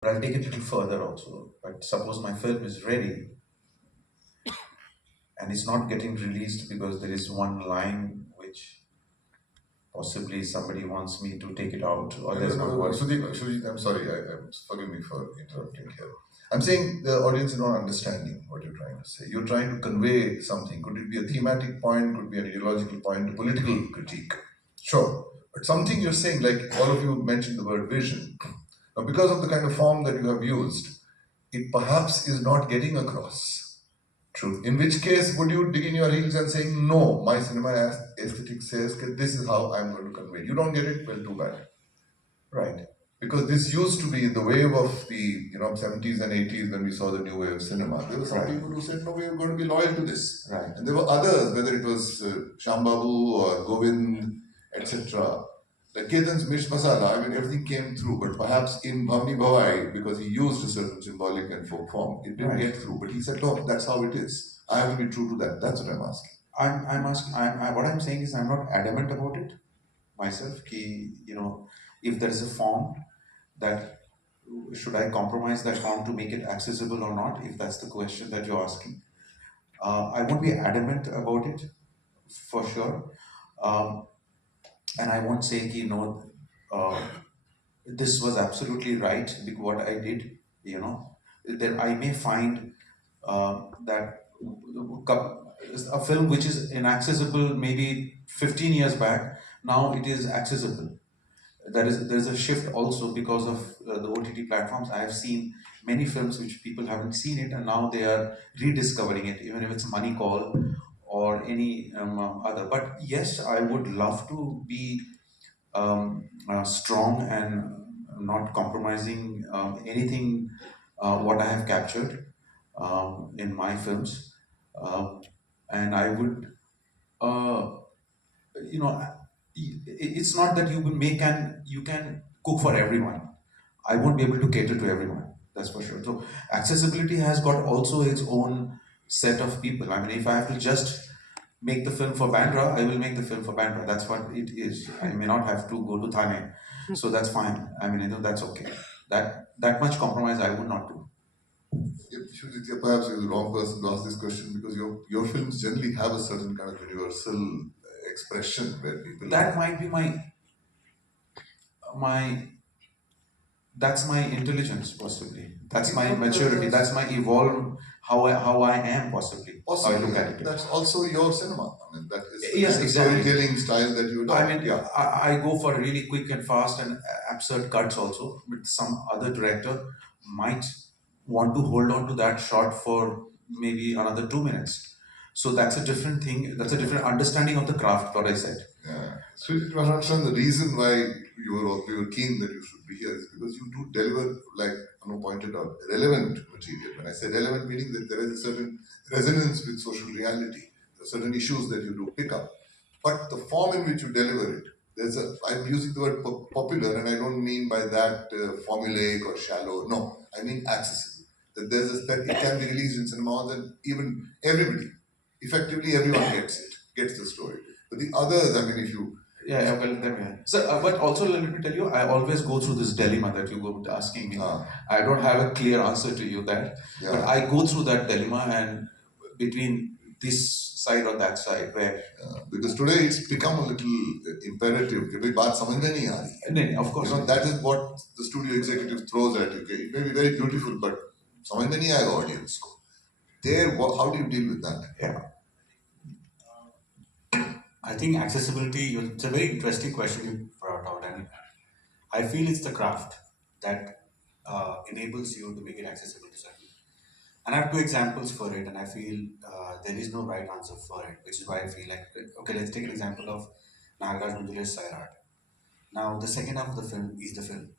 But I'll take it a little further also. But suppose my film is ready and it's not getting released because there is one line which possibly somebody wants me to take it out, or No, there's no, not no, what. Sudhir, I'm sorry. Forgive me for interrupting here. I'm saying the audience is not understanding what you're trying to say. You're trying to convey something. Could it be a thematic point? Could be an ideological point, a political critique. Sure. But something you're saying, like all of you mentioned the word vision. Now, because of the kind of form that you have used, it perhaps is not getting across. True. In which case, would you dig in your heels and saying, no, my cinema aesthetic says that this is how I'm going to convey it. You don't get it, well, too bad. Right. Because this used to be the wave of the 70s and 80s when we saw the new wave of cinema. There were some Right. people who said, no, we are going to be loyal to this. Right. And there were others, whether it was Shambabu or Govind, etc. Like Ketan's Mirch Masala, I mean, everything came through, but perhaps in Bhavni Bhavai, because he used a certain symbolic and folk form, it didn't Right. get through. But he said, no, that's how it is. I have to be true to that. That's what I'm asking. I'm asking. What I'm saying is I'm not adamant about it myself. If there is a form that should I compromise that form to make it accessible or not? If that's the question that you're asking, I won't be adamant about it for sure, um, and I won't say uh, this was absolutely right because what I did. Then I may find that a film which is inaccessible maybe 15 years back, now it is accessible. There's a shift also because of the OTT platforms. I have seen many films which people haven't seen it, and now they are rediscovering it, even if it's Money Call or any other. But yes, I would love to be strong and not compromising anything what I have captured in my films, um, and I would. Uh, it's not that you can cook for everyone. I won't be able to cater to everyone, that's for sure. So accessibility has got also its own set of people. I mean, if I have to just make the film for Bandra, I will make the film for Bandra. That's what it is. I may not have to go to Thane, so that's fine. I mean, that's okay. That much compromise I would not do. Perhaps you're the wrong person to ask this question because your films generally have a certain kind of universal expression where people. That might be my that's my intelligence, possibly. That's my maturity. That's my evolve, how I am, possibly how I Possibly, look at it. that's also your cinema. I mean, that is the Yes, kind of exactly. storytelling style that you I adopt. mean, Yeah. I go for really quick and fast and absurd cuts also. But some other director might want to hold on to that shot for maybe another 2 minutes. So that's a different thing. That's a different understanding of the craft. What I said. Yeah. So it was not the reason why we were keen that you should be here is because you do deliver, like Anu pointed out, relevant material. When I say relevant, meaning that there is a certain resonance with social reality. There are certain issues that you do pick up. But the form in which you deliver it, I'm using the word popular, and I don't mean by that formulaic or shallow. No, I mean accessible. That it can be released in cinemas and even everybody, effectively everyone gets the story. But the others, I mean, if you. Yeah, yeah, well, then, yeah. So, but also let me tell you, I always go through this dilemma that you go asking me. I don't have a clear answer to you that, but Yeah. I go through that dilemma and between this side or that side where. Because today it's become a little imperative कि भाई बात समझ में नहीं आ रही है. No, of course. That is what the studio executive throws at you. Okay? It may be very beautiful, but समझ में नहीं आएगा audience को. There, how do you deal with that? Yeah. I think accessibility, it's a very interesting question you brought out, and I feel it's the craft that enables you to make it accessible to certain. And I have two examples for it, and I feel there is no right answer for it, which is why I feel like, okay, let's take an example of Nagaraj Manjule's Sairat. Now, the second half of the film is the film.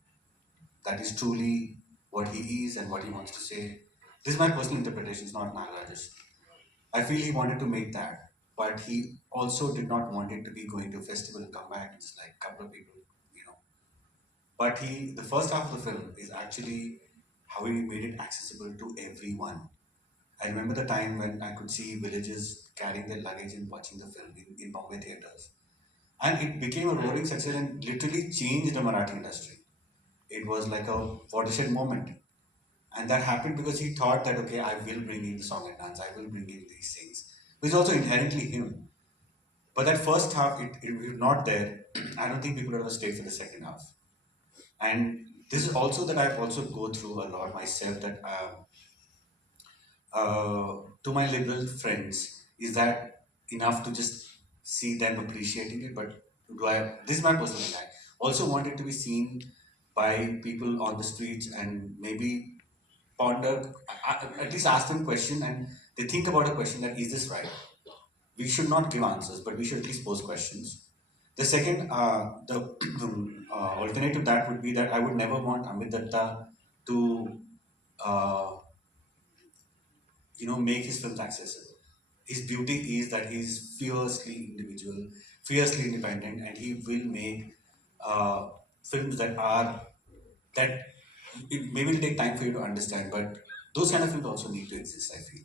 That is truly what he is and what he wants to say. This is my personal interpretation, it's not Nagaraj's. I feel he wanted to make that, but he also did not want it to be going to a festival and come back. It's like a couple of people, you know. But the first half of the film is actually how he made it accessible to everyone. I remember the time when I could see villagers carrying their luggage and watching the film in Bombay theaters. And it became a roaring success and literally changed the Marathi industry. it was like a watershed moment. And that happened because he thought that, okay, I will bring in the song and dance, I will bring in these things, which is also inherently him. But that first half, it was not there. I don't think people would ever stay for the second half. And this is also that I've also go through a lot myself, that to my liberal friends, is that enough to just see them appreciating it? But do I? This is my personal thing. I also want it to be seen by people on the streets and maybe ponder, at least ask them question, and they think about a question that is this right? We should not give answers, but we should at least pose questions. The second, alternative to that would be that I would never want Amit Datta to uh, make his films accessible. His beauty is that he's fiercely individual, fiercely independent, and he will make uh, films that maybe it'll take time for you to understand, but those kind of films also need to exist, I feel.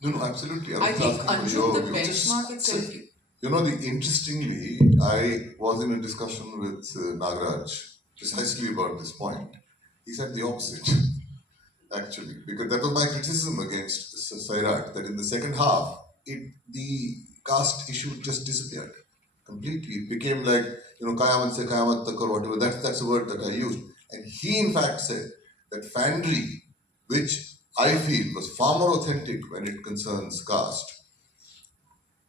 No, no, absolutely. I I was think asking for Anshul, the your view. benchmark itself. Interestingly, I was in a discussion with Nagaraj precisely about this point. He said the opposite, actually, because that was my criticism against Sairat, that in the second half, the caste issue just disappeared completely. It became like, Kayamat se Kayamat tak or whatever, that's a word that I used. And he, in fact, said that Fandry, which I feel was far more authentic when it concerns caste,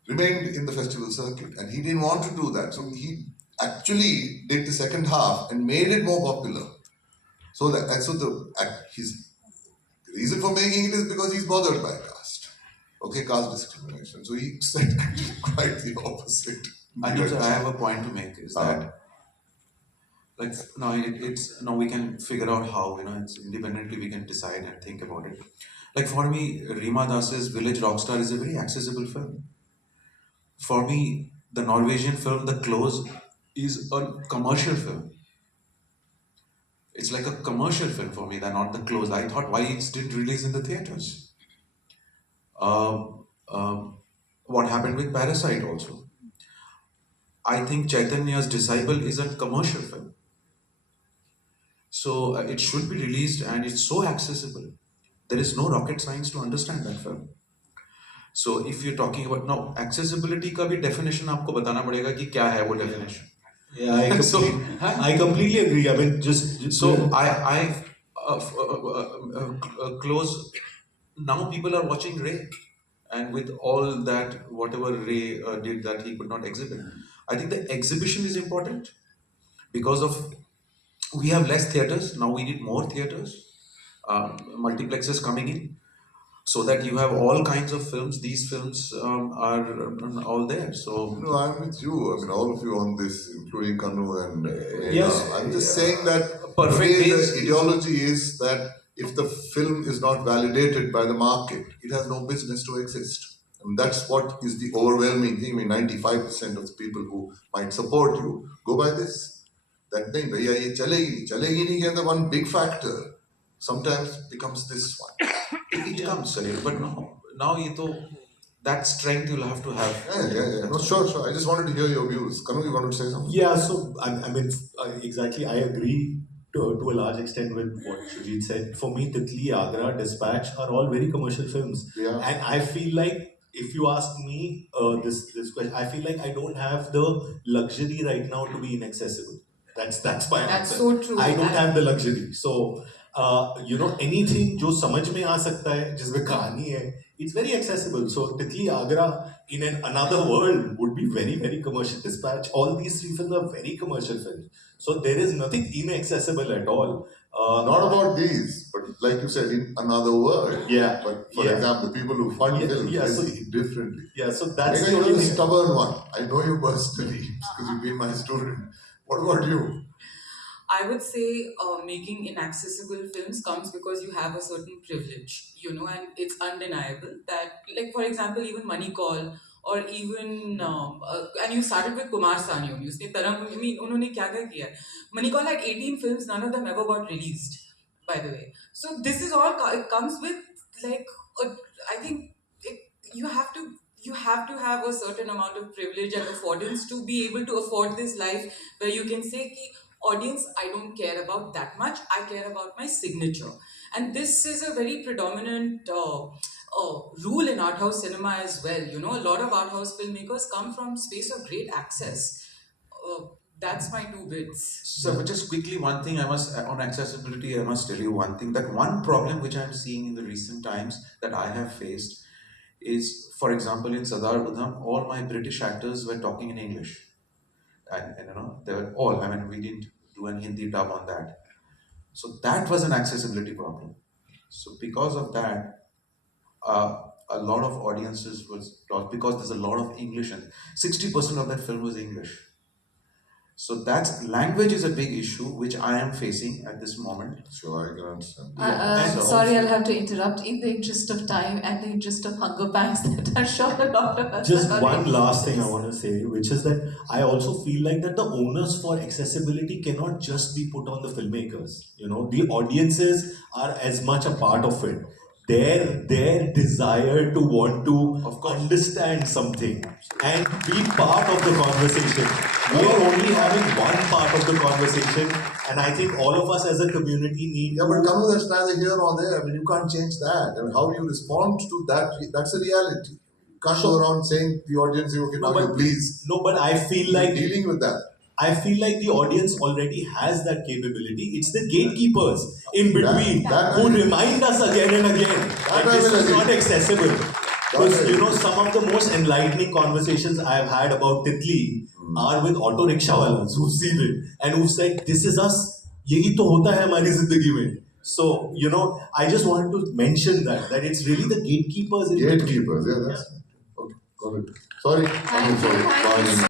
remained in the festival circuit, and he didn't want to do that. So he actually did the second half and made it more popular. So that and so his reason for making it is because he's bothered by caste. Okay, caste discrimination. So he said actually quite the opposite. I know, sir, I have a point to make is that like no, it's no, we can figure out how, it's independently we can decide and think about it. Like for me, Rima Das's Village Rockstar is a very accessible film. For me, the Norwegian film The Close is a commercial film. It's like a commercial film for me, than not The Close. I thought why it didn't release in the theaters. What happened with Parasite also? I think Chaitanya's Disciple is a commercial film. So it should be released and it's so accessible. There is no rocket science to understand that film. So if you're talking about now accessibility का भी definition आपको बताना पड़ेगा कि क्या है वो definition. Yeah, So I completely agree. I mean, just so I close now people are watching Ray, and with all that whatever Ray did that he could not exhibit. I think the exhibition is important because of we have less theaters now. We need more theaters, multiplexes coming in, so that you have all kinds of films. These films are all there. So No, I'm with you. I mean, all of you on this, including Kanu and Yes. I'm just saying that Perfect today days the ideology is that if the film is not validated by the market, it has no business to exist. And that's what is the overwhelming thing. I mean, 95% of the people who might support you go by this. That नहीं भैया ये चलेगी नहीं के अंदर one big factor sometimes becomes this one. it comes, Salil, but now ये तो that strength you'll have to have. Yeah. No, sure. I just wanted to hear your views. Kanu, you wanted to say something? yeah. So I mean, exactly. I agree to a large extent with what Shujit said. For me, Titli, Agra, Dispatch are all very commercial films, Yeah. and I feel like if you ask me this question, I feel like I don't have the luxury right now to be inaccessible. That's my That's answer. so true. I don't And have the luxury. So anything जो समझ में आ सकता है जिसमें कहानी है, it's very accessible. So Titli Agra in another world would be very very commercial. Dispatch, all these three films are very commercial films. So there is nothing inaccessible at all. Not about these, but like you said, in another world. Yeah, But for yeah. example, people who fund films, Yeah, they so see it differently. yeah, so that's Megha, the only you're a thing. stubborn one. I know you personally because you've been my student. What about you? I would say making inaccessible films comes because you have a certain privilege, and it's undeniable that, like, for example, even Money Call or even, and you started with Kumar Sanu. उसने तरह, I mean, उन्होंने क्या क्या किया है? Money Call had 18 films, none of them ever got released, by the way. So this is all, it comes with, like, a, I think you have to have a certain amount of privilege and affordance to be able to afford this life where you can say कि audience I don't care about that much. I care about my signature. And this is a very predominant rule in art house cinema as well. You know, a lot of art house filmmakers come from space of great access. Uh, that's my two bits. So, but just quickly, one thing I must, on accessibility, I must tell you one thing, that one problem which I'm seeing in the recent times that I have faced is, for example, in Sadar Udham, all my British actors were talking in English. And you know, they were all, I mean, we didn't do any Hindi dub on that. So that was an accessibility problem. So because of that, a lot of audiences was lost because there's a lot of English and 60% of that film was English. So that's language is a big issue which I am facing at this moment. Sure, I can understand. Yeah. And So Sorry, I'll have to interrupt in the interest of time and the interest of hunger pangs that I'm sure a lot of us Just are one already last thing I facing. want to say, which is that I also feel like that the onus for accessibility cannot just be put on the filmmakers. You know, the audiences are as much a part of it. Their desire to want to of course. understand something and be part of the conversation. We are only having one part of the conversation, and I think all of us as a community need yeah, but to. come that's neither here or there. I mean, you can't change that. I mean, how you respond to that, that's a reality. You can't go around saying to the audience, okay, No, now you but please. no, but I feel You're like dealing with that. I feel like the audience already has that capability. It's the gatekeepers in between That who I will- remind us again and again that I this will is agree. not accessible. I Because will you know, some of the most enlightening conversations I've had about Titli are with auto rickshaw walas who've seen it and who've said, "This is us. यही तो होता है हमारी जिंदगी में." So you know, I just wanted to mention that it's really the gatekeepers in between. Gatekeepers, yeah, that's okay. Got it. Sorry. Thank you, Sorry. thank you Sorry.